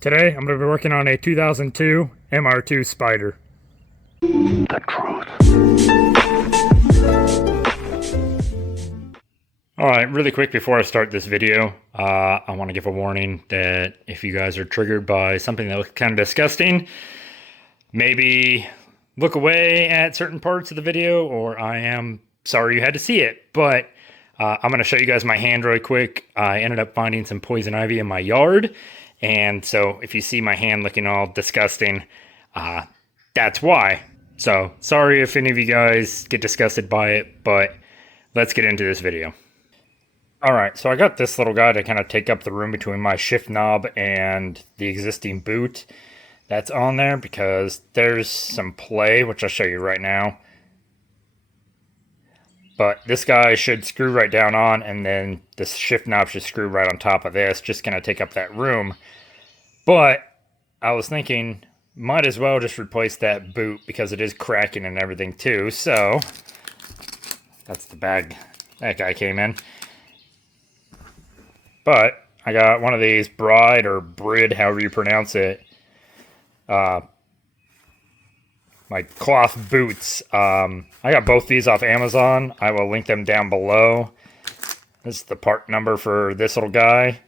Today, I'm going to be working on a 2002 MR2 Spyder. The truth. Alright, really quick before I start this video, I want to give a warning that if you guys are triggered by something that looks kind of disgusting, maybe look away at certain parts of the video, or I am sorry you had to see it. But I'm going to show you guys my hand really quick. I ended up finding some poison ivy in my yard, and so if you see my hand looking all disgusting, that's why. So sorry if any of you guys get disgusted by it, but let's get into this video. Alright, so I got this little guy to kind of take up the room between my shift knob and the existing boot that's on there, because there's some play, which I'll show you right now. But this guy should screw right down on, and then the shift knob should screw right on top of this, just going to take up that room. But I was thinking, might as well just replace that boot, because it is cracking and everything too. So that's the bag that guy came in. But I got one of these Bride or Brid, however you pronounce it, like cloth boots. I got both these off Amazon. I will link them down below. This is the part number for this little guy.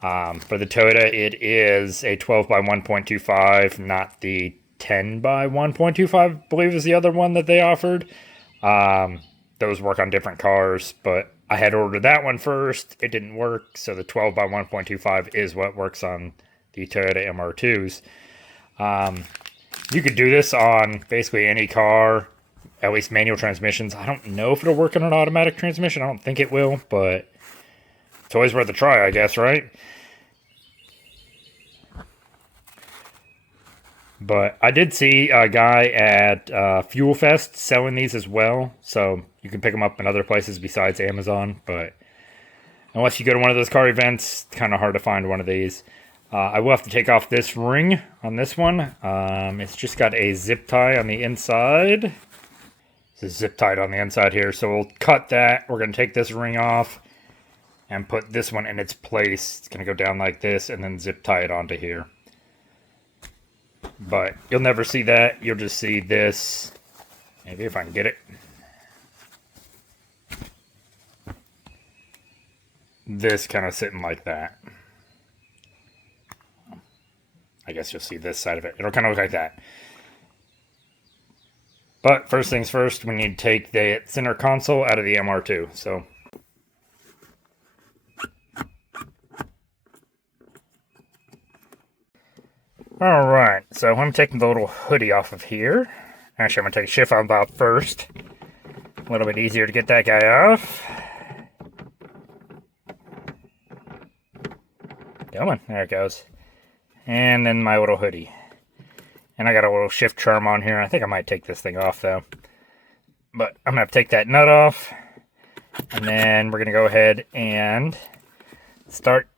For the Toyota, it is a 12 by 1.25, not the 10 by 1.25, I believe is the other one that they offered. Those work on different cars, but I had ordered that one first. It didn't work, so the 12 by 1.25 is what works on the Toyota MR2s. You could do this on basically any car, at least manual transmissions. I don't know if it'll work on an automatic transmission. I don't think it will, but it's always worth a try, I guess, right? But I did see a guy at Fuel Fest selling these as well, so you can pick them up in other places besides Amazon. But unless you go to one of those car events, it's kind of hard to find one of these. I will have to take off this ring on this one. It's just got a zip tie on the inside. It's zip tied on the inside here, so we'll cut that. We're going to take this ring off and put this one in its place. It's going to go down like this and then zip tie it onto here. But you'll never see that. You'll just see this. Maybe if I can get it. This kind of sitting like that. I guess you'll see this side of it. It'll kind of look like that. But first things first, we need to take the center console out of the MR2. So alright, so I'm taking the little hoodie off of here. Actually, I'm going to take a shift fob off first. A little bit easier to get that guy off. Come on, there it goes. And then my little hoodie. And I got a little shift charm on here. I think I might take this thing off though. But I'm going to have to take that nut off. And then we're going to go ahead and start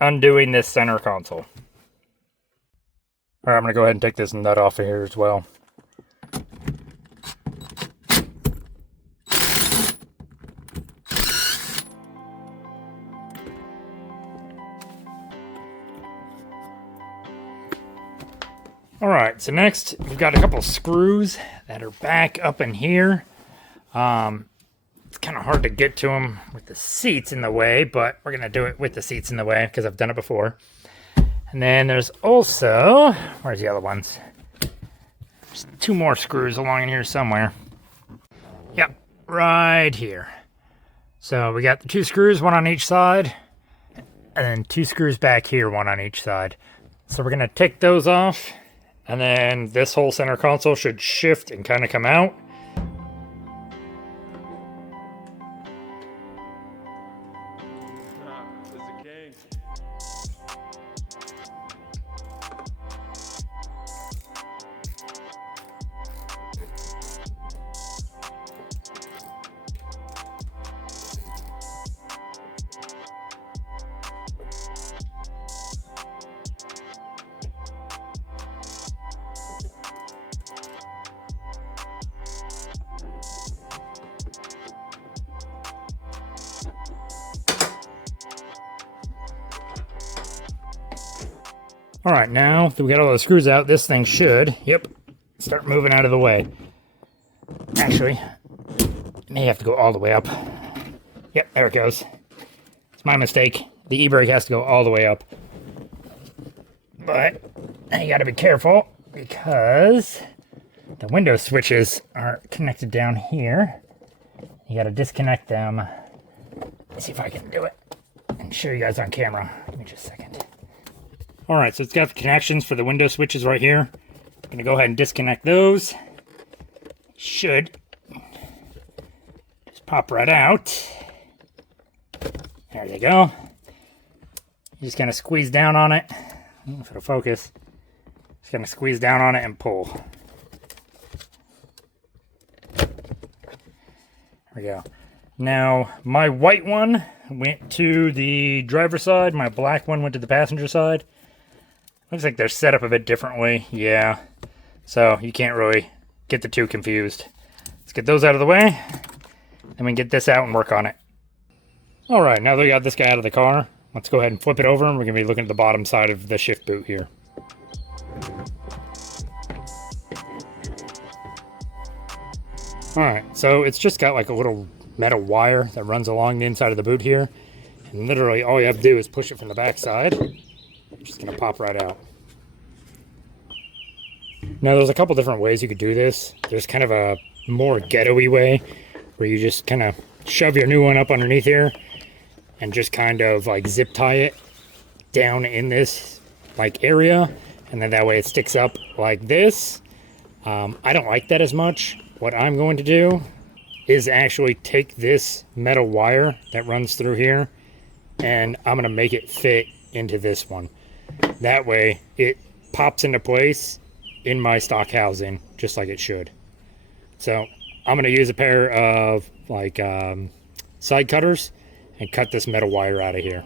undoing this center console. Alright, I'm going to go ahead and take this nut off of here as well. Alright, so next we've got a couple screws that are back up in here. It's kind of hard to get to them with the seats in the way, but we're going to do it with the seats in the way because I've done it before. And then there's also, where's the other ones? There's two more screws along in here somewhere. Yep, right here. So we got the two screws, one on each side, and then two screws back here, one on each side. So we're going to take those off. And then this whole center console should shift and kind of come out. All right, now that we got all the screws out, this thing should, start moving out of the way. Actually, it may have to go all the way up. Yep, there it goes. It's my mistake. The e-brake has to go all the way up. But you gotta be careful because the window switches are connected down here. You gotta disconnect them. Let's see if I can do it and show you guys on camera. Give me just a second. All right, so it's got the connections for the window switches right here. I'm gonna go ahead and disconnect those. Should just pop right out. There they go. You just kind of squeeze down on it. I don't know if it'll focus. Just gonna squeeze down on it and pull. There we go. Now, my white one went to the driver's side. My black one went to the passenger side. Looks like they're set up a bit differently. Yeah. So, you can't really get the two confused. Let's get those out of the way. And we can get this out and work on it. Alright, now that we got this guy out of the car, let's go ahead and flip it over, and we're going to be looking at the bottom side of the shift boot here. Alright, so it's just got like a little metal wire that runs along the inside of the boot here. And literally all you have to do is push it from the back side. It's just going to pop right out. Now there's a couple different ways you could do this. There's kind of a more ghetto-y way where you just kind of shove your new one up underneath here and just kind of like zip tie it down in this like area, and then that way it sticks up like this. I don't like that as much. What I'm going to do is actually take this metal wire that runs through here, and I'm going to make it fit into this one. That way it pops into place in my stock housing just like it should. So I'm going to use a pair of like side cutters and cut this metal wire out of here.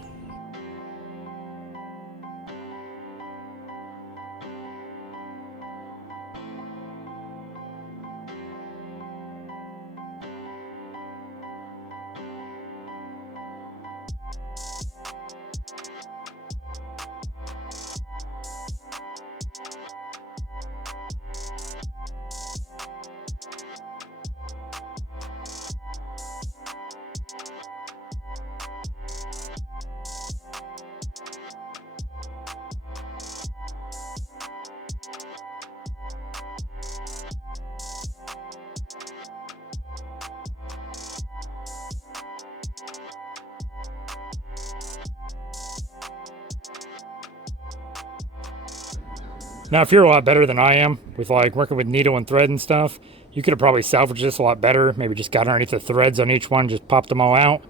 Now, if you're a lot better than I am with like working with needle and thread and stuff, you could have probably salvaged this a lot better. Maybe just got underneath the threads on each one, just popped them all out.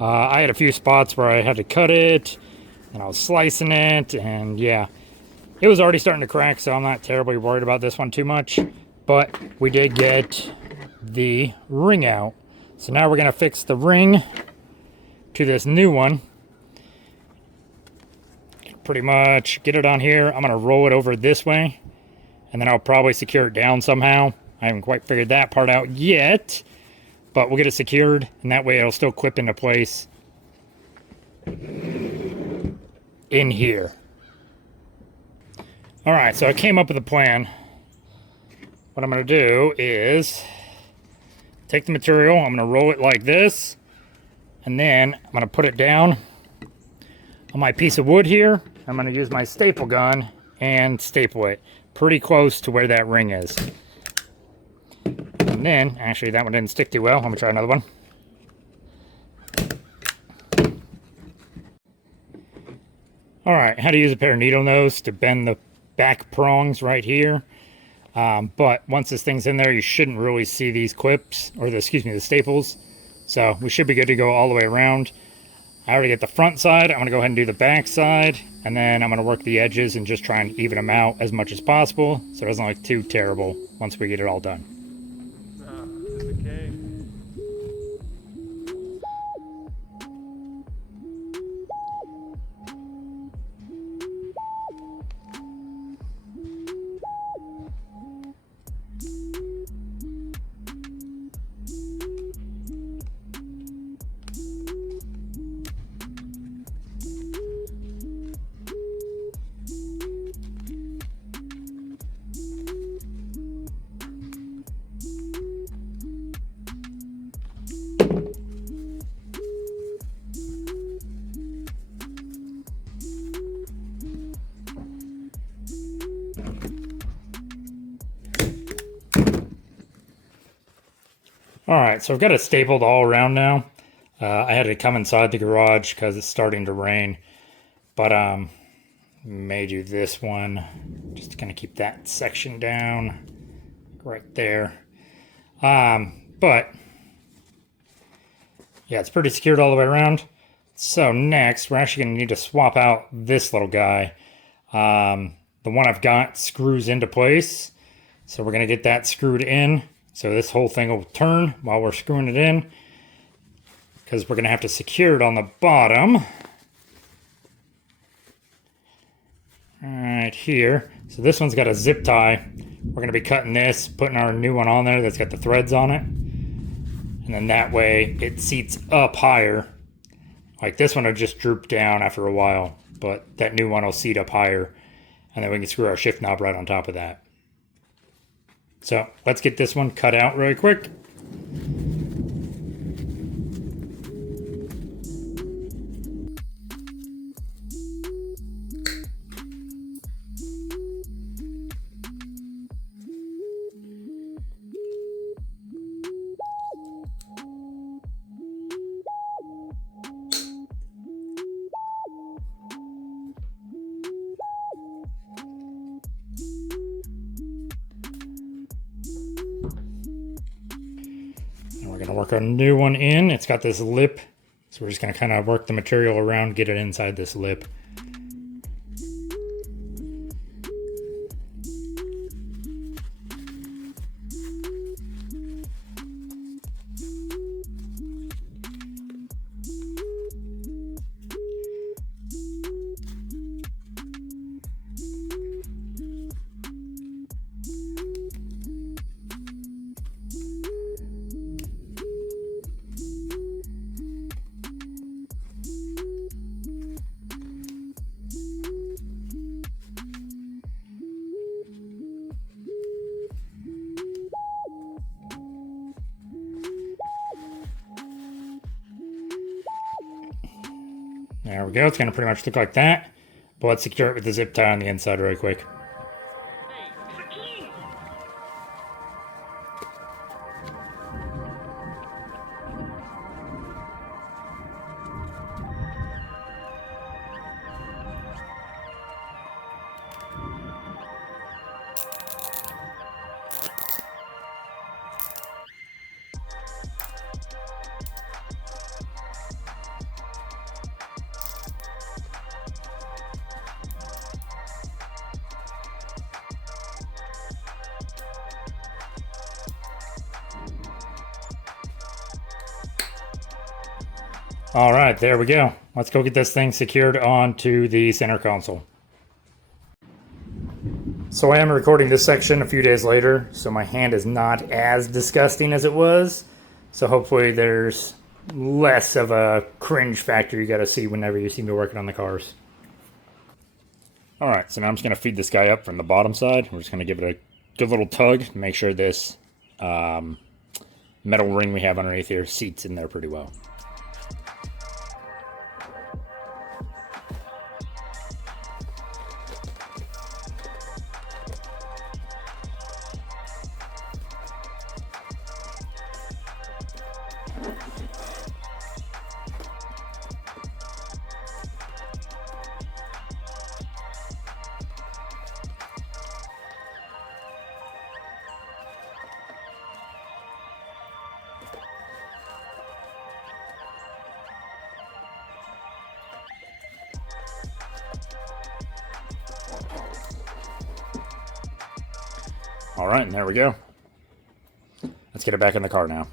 I had a few spots where I had to cut it, and I was slicing it, and yeah. It was already starting to crack, so I'm not terribly worried about this one too much. But we did get the ring out. So now we're going to fix the ring to this new one. Pretty much get it on here. I'm going to roll it over this way, and then I'll probably secure it down somehow. I haven't quite figured that part out yet, but we'll get it secured, and that way it'll still clip into place in here. All right, so I came up with a plan. What I'm going to do is take the material, I'm going to roll it like this, and then I'm going to put it down on my piece of wood here. I'm going to use my staple gun and staple it pretty close to where that ring is. And then, actually that one didn't stick too well. I'm going to try another one. Alright, how to use a pair of needle nose to bend the back prongs right here. But once this thing's in there, you shouldn't really see these clips, or the staples. So we should be good to go all the way around. I already get the front side. I'm going to go ahead and do the back side, and then I'm going to work the edges and just try and even them out as much as possible so it doesn't look too terrible once we get it all done. Alright, so I've got it stapled all around now. I had to come inside the garage because it's starting to rain. But may do this one. Just to kind of keep that section down. Right there. But yeah, it's pretty secured all the way around. So next, we're actually going to need to swap out this little guy. The one I've got screws into place. So we're going to get that screwed in. So this whole thing will turn while we're screwing it in. Because we're going to have to secure it on the bottom. Right here. So this one's got a zip tie. We're going to be cutting this, putting our new one on there that's got the threads on it. And then that way it seats up higher. Like this one will just droop down after a while. But that new one will seat up higher. And then we can screw our shift knob right on top of that. So let's get this one cut out really quick. We're going to work our new one in. It's got this lip, so we're just going to kind of work the material around, get it inside this lip. There we go. It's going to pretty much look like that. But let's secure it with the zip tie on the inside really quick. All right, there we go. Let's go get this thing secured onto the center console. So I am recording this section a few days later, so my hand is not as disgusting as it was. So hopefully there's less of a cringe factor you gotta see whenever you see me working on the cars. All right, so now I'm just gonna feed this guy up from the bottom side. We're just gonna give it a good little tug to make sure this metal ring we have underneath here seats in there pretty well. All right, and there we go. Let's get it back in the car now.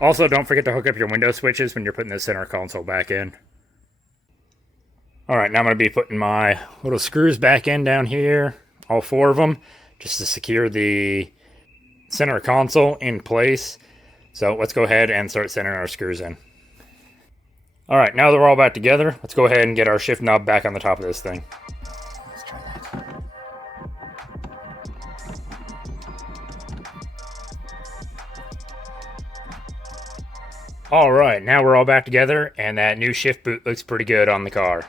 Also, don't forget to hook up your window switches when you're putting the center console back in. All right, now I'm going to be putting my little screws back in down here, all 4 of them, just to secure the center console in place. So let's go ahead and start centering our screws in. All right, now that we're all back together, let's go ahead and get our shift knob back on the top of this thing. Let's try that. Alright, now we're all back together, and that new shift boot looks pretty good on the car.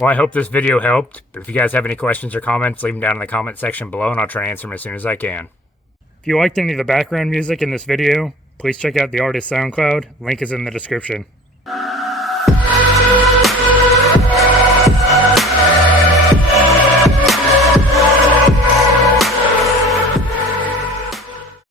Well, I hope this video helped, but if you guys have any questions or comments, leave them down in the comment section below and I'll try to answer them as soon as I can. If you liked any of the background music in this video, please check out the artist's SoundCloud. Link is in the description.